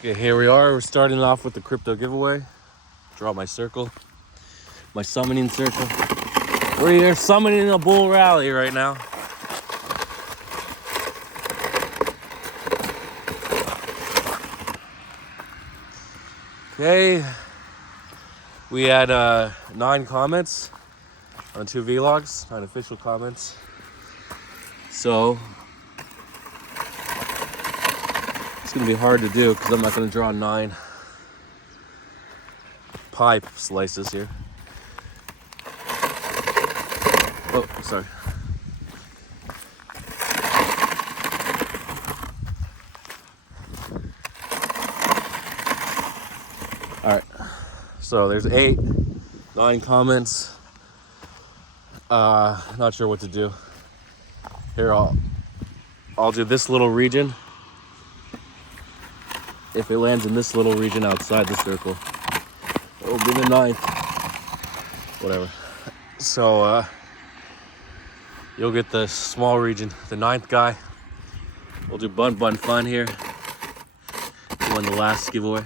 Okay, here we are. We're starting off with the crypto giveaway. Draw my circle, my summoning circle. We're here summoning a bull rally right now. Okay, we had 9 comments on 2 vlogs, 9 official comments. So it's gonna be hard to do because I'm not gonna draw 9 pie slices here. Oh, sorry. All right, so there's 9 comments. Not sure what to do. Here, I'll do this little region. If it lands in this little region outside the circle, it will be the 9th. Whatever. So you'll get the small region, the 9th guy. We'll do bun fun here. We won the last giveaway.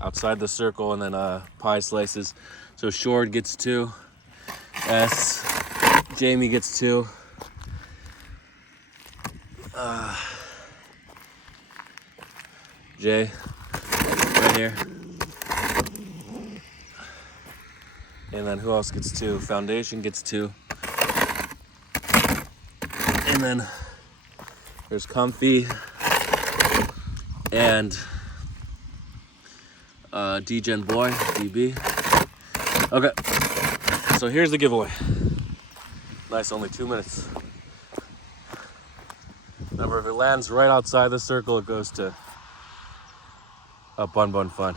Outside the circle, and then pie slices. So Short gets 2. Jamie gets 2. Jay, right here. And then who else gets 2? Foundation gets 2. And then there's Comfy and DGen Boy, DB. Okay, so here's the giveaway. Nice, only 2 minutes. Remember, if it lands right outside the circle, it goes to a bun fun.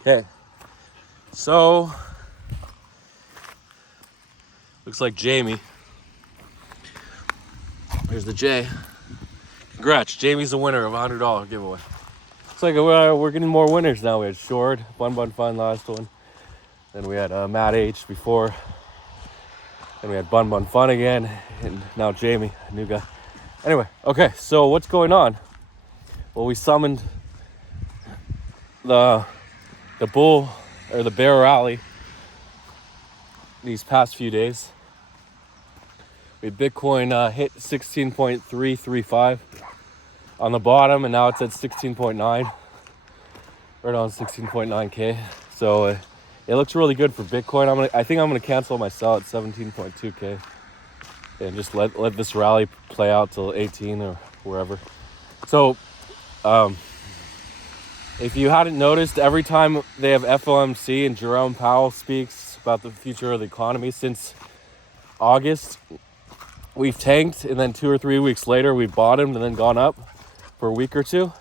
Okay, so looks like Jamie. Here's the J. Congrats, Jamie's the winner of a $100 giveaway. Looks like we're getting more winners now. We had Short, bun fun last one. Then we had Matt H before. Then we had bun fun again, and now Jamie, a new guy. Anyway, okay, so what's going on? Well, we summoned the bull or the bear rally these past few days. We had Bitcoin hit 16.335 on the bottom, and now it's at 16.9, right on 16.9k. So it looks really good for Bitcoin. I think I'm gonna cancel my sell at 17.2k and just let this rally play out till 18 or wherever. So if you hadn't noticed, every time they have FOMC and Jerome Powell speaks about the future of the economy since August, we've tanked, and then 2 or 3 weeks later we bottomed and then gone up for a week or two.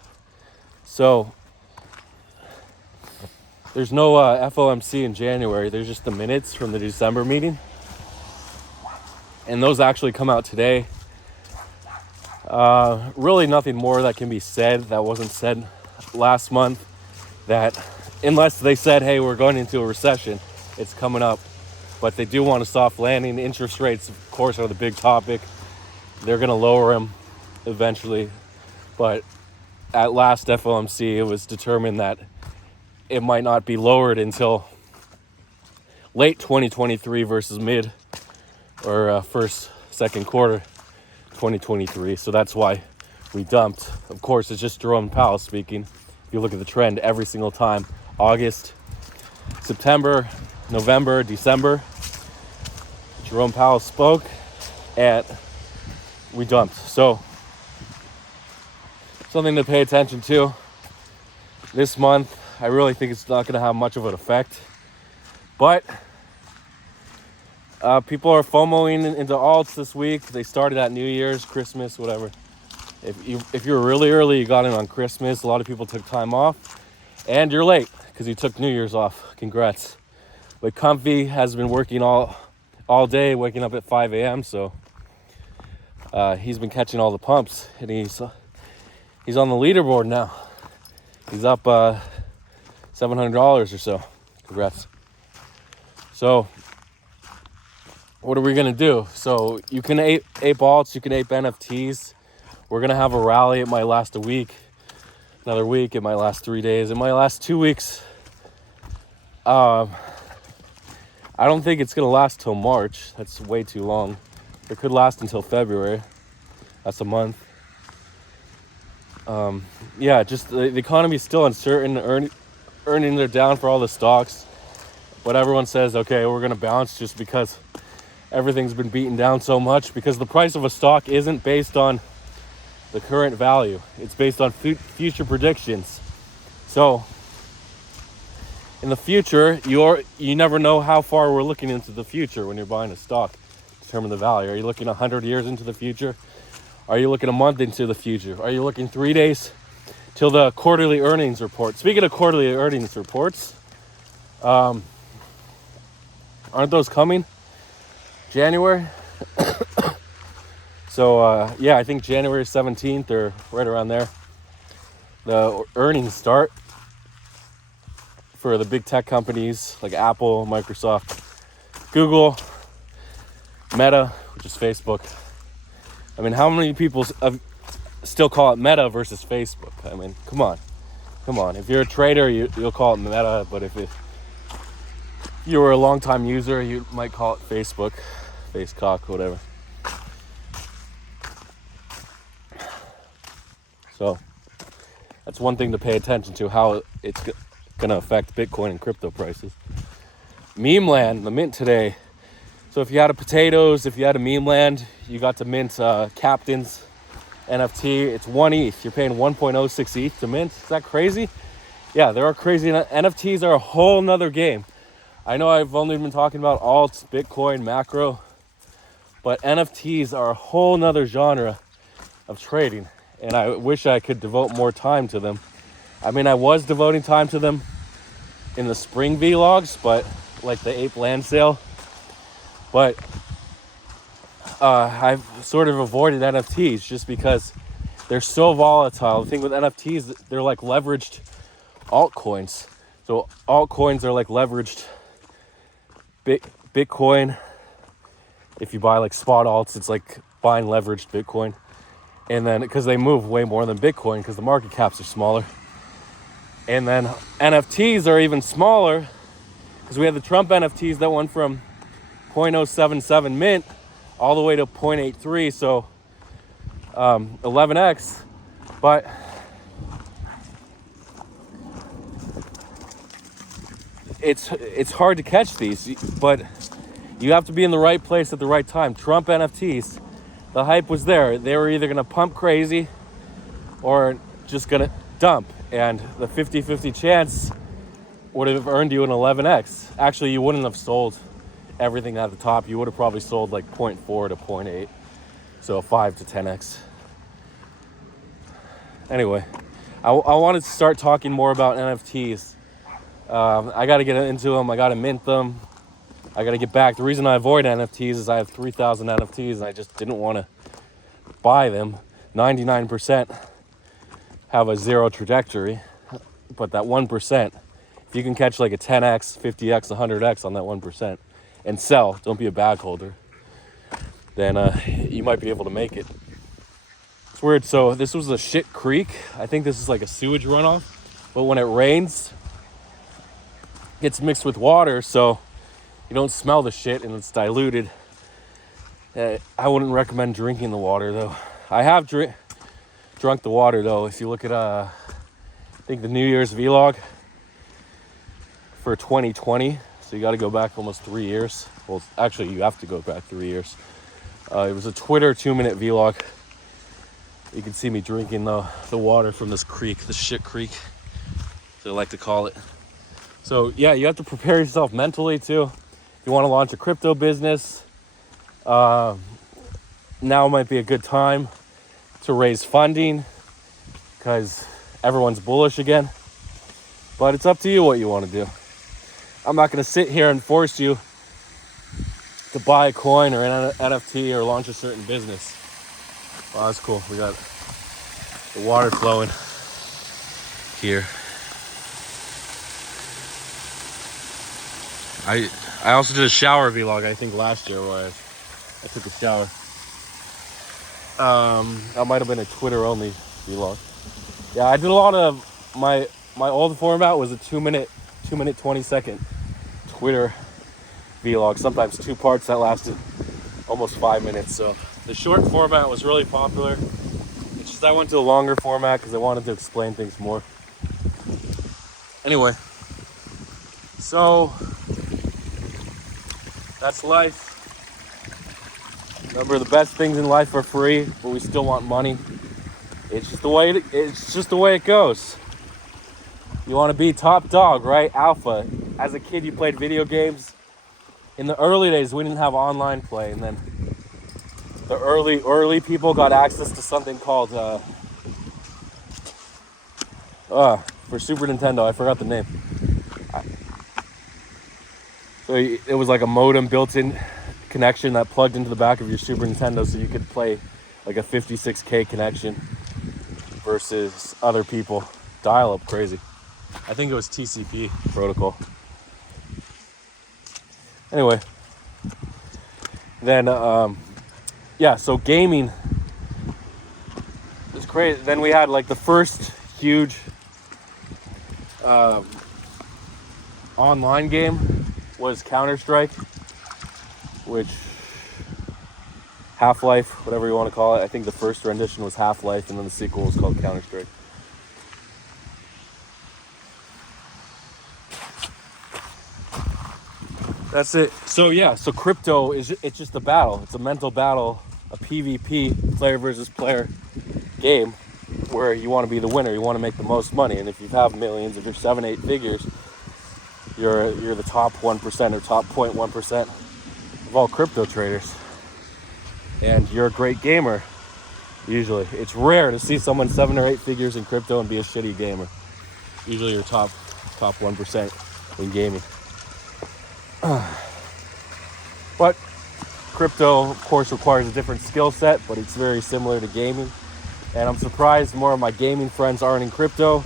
So there's no FOMC in January. There's just the minutes from the December meeting, and those actually come out today. Really nothing more that can be said that wasn't said last month, that unless they said, hey, we're going into a recession, it's coming up. But they do want a soft landing. Interest rates, of course, are the big topic. They're going to lower them eventually. But at last FOMC, it was determined that it might not be lowered until late 2023 versus mid or second quarter 2023. So that's why we dumped. Of course, it's just Jerome Powell speaking. If you look at the trend every single time, August, September, November, December, Jerome Powell spoke and we dumped. So something to pay attention to this month. I really think it's not going to have much of an effect, but people are FOMOing into alts this week. They started at New Year's, Christmas, whatever. If you're really early, you got in on Christmas. A lot of people took time off, and you're late because you took New Year's off. Congrats. But Comfy has been working all day, waking up at 5 a.m. So he's been catching all the pumps, and he's on the leaderboard now. He's up $700 or so. Congrats. So what are we gonna do? So you can ape alts, you can ape NFTs. We're gonna have a rally. It might last a week, another week. It might last 3 days. It might last 2 weeks. I don't think it's gonna last till March. That's way too long. It could last until February. That's a month. Yeah, just the economy is still uncertain. Earnings are down for all the stocks, but everyone says, okay, we're gonna bounce just because everything's been beaten down so much, because the price of a stock isn't based on the current value. It's based on future predictions. So in the future, you never know how far we're looking into the future when you're buying a stock to determine the value. Are you looking 100 years into the future? Are you looking a month into the future? Are you looking 3 days till the quarterly earnings report? Speaking of quarterly earnings reports, aren't those coming? January? So, yeah, I think January 17th or right around there, the earnings start for the big tech companies like Apple, Microsoft, Google, Meta, which is Facebook. I mean, how many people still call it Meta versus Facebook? I mean, come on. If you're a trader, you'll call it Meta, but if you were a long-time user, you might call it Facebook, Facecock, whatever. So that's one thing to pay attention to, how it's going to affect Bitcoin and crypto prices. Meme land, the mint today. So if you had a potatoes, if you had a meme land, you got to mint Captain's NFT. It's 1 ETH. You're paying 1.06 ETH to mint. Is that crazy? Yeah, there are crazy. NFTs are a whole nother game. I know I've only been talking about alts, Bitcoin, macro, but NFTs are a whole nother genre of trading. And I wish I could devote more time to them. I mean, I was devoting time to them in the spring vlogs, but like the ape land sale. But I've sort of avoided NFTs just because they're so volatile. The thing with NFTs, they're like leveraged altcoins. So altcoins are like leveraged Bitcoin. If you buy like spot alts, it's like buying leveraged Bitcoin. And then because they move way more than Bitcoin because the market caps are smaller. And then NFTs are even smaller because we had the Trump NFTs that went from 0.077 mint all the way to 0.83, so 11x. But it's hard to catch these, but you have to be in the right place at the right time. Trump NFTs, the hype was there. They were either going to pump crazy or just going to dump. And the 50-50 chance would have earned you an 11x. Actually, you wouldn't have sold everything at the top. You would have probably sold like 0.4 to 0.8. So 5 to 10x. Anyway, I wanted to start talking more about NFTs. I got to get into them. I got to mint them. I got to get back. The reason I avoid NFTs is I have 3,000 NFTs and I just didn't want to buy them. 99% have a zero trajectory, but that 1%, if you can catch like a 10x, 50x, 100x on that 1% and sell, don't be a bag holder, then you might be able to make it. It's weird. So this was a shit creek. I think this is like a sewage runoff, but when it rains, it gets mixed with water, so you don't smell the shit and it's diluted. I wouldn't recommend drinking the water though. I have drunk the water though. If you look at I think the New Year's vlog for 2020, so you got to go back almost 3 years. Well, actually you have to go back 3 years. It was a Twitter 2-minute vlog. You can see me drinking the water from this creek, the shit creek, they like to call it. So yeah, you have to prepare yourself mentally too. If you want to launch a crypto business, now might be a good time to raise funding because everyone's bullish again. But it's up to you what you want to do. I'm not going to sit here and force you to buy a coin or an NFT or launch a certain business. Wow, that's cool. We got the water flowing here. I also did a shower vlog, I think last year, where I took a shower. That might have been a Twitter only vlog. Yeah, I did a lot of my old format was a 2 minute 20-second Twitter vlog, sometimes 2 parts that lasted almost 5 minutes. So the short format was really popular. It's just I went to a longer format because I wanted to explain things more. Anyway, so that's life. Remember, the best things in life are free, but we still want money. It's just the way it goes. You want to be top dog, right? Alpha. As a kid, you played video games. In the early days, we didn't have online play, and then the early people got access to something called for Super Nintendo. I forgot the name. So it was like a modem built-in connection that plugged into the back of your Super Nintendo, so you could play like a 56K connection versus other people. Dial-up, crazy. I think it was TCP protocol. Anyway, then yeah, so gaming is crazy. Then we had like the first huge online game was Counter-Strike, which Half-Life, whatever you want to call it. I think the first rendition was Half-Life, and then the sequel was called Counter-Strike. That's it. So yeah, so crypto it's just a battle. It's a mental battle, a PvP, player versus player game, where you want to be the winner. You want to make the most money, and if you have millions, if you're 7-8 figures, you're the top 1% or top 0.1% of all crypto traders, and you're a great gamer. Usually, it's rare to see someone 7 or 8 figures in crypto and be a shitty gamer. Usually, you're top 1% in gaming. But crypto, of course, requires a different skill set, but it's very similar to gaming. And I'm surprised more of my gaming friends aren't in crypto,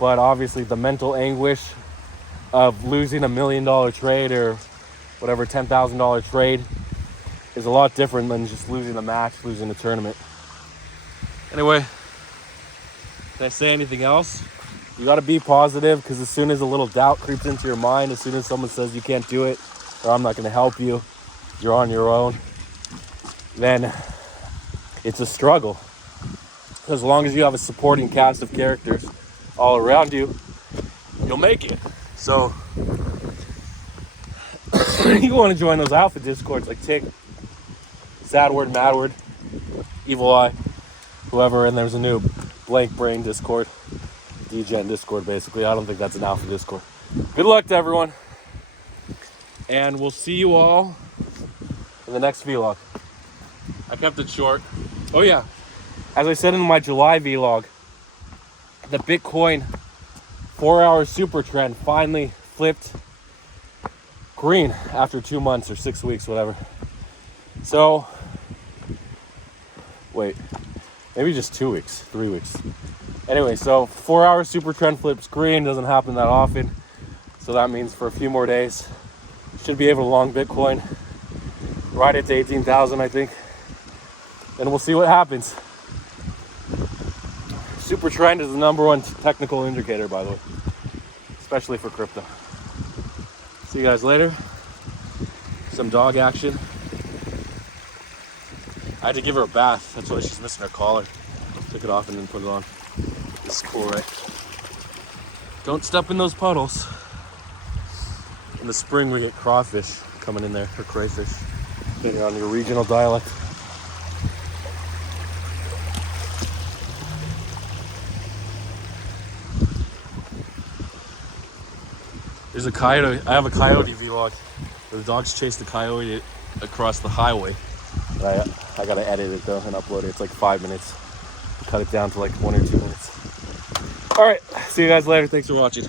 but obviously the mental anguish of losing $1 million trade or whatever $10,000 trade is a lot different than just losing a match, losing a tournament. Anyway, can I say anything else? You got to be positive, because as soon as a little doubt creeps into your mind, as soon as someone says you can't do it, or I'm not going to help you, you're on your own, then it's a struggle. As long as you have a supporting cast of characters all around you, you'll make it. So you want to join those alpha discords like Tick, Sadward, Madward, Evil Eye, whoever, and there's a new Blank Brain Discord. DGen Discord, basically. I don't think that's an alpha Discord. Good luck to everyone, and we'll see you all in the next vlog. I kept it short. Oh yeah, as I said in my July vlog, the Bitcoin 4-hour super trend finally flipped green after 2 months or 6 weeks, whatever. So wait, maybe just 2 weeks, 3 weeks. Anyway, so 4-hour super trend flips green. Doesn't happen that often. So that means for a few more days, should be able to long Bitcoin, ride it to 18,000, I think. And we'll see what happens. Super trend is the #1 technical indicator, by the way, especially for crypto. See you guys later. Some dog action. I had to give her a bath. That's why she's missing her collar. Took it off and then put it on. This is cool, right? Don't step in those puddles. In the spring, we get crawfish coming in there, or crayfish, depending on your regional dialect. There's a coyote. I have a coyote vlog where the dogs chase the coyote across the highway. But I gotta edit it though and upload it. It's like 5 minutes. Cut it down to like 1 or 2 minutes. All right, see you guys later. Thanks for watching.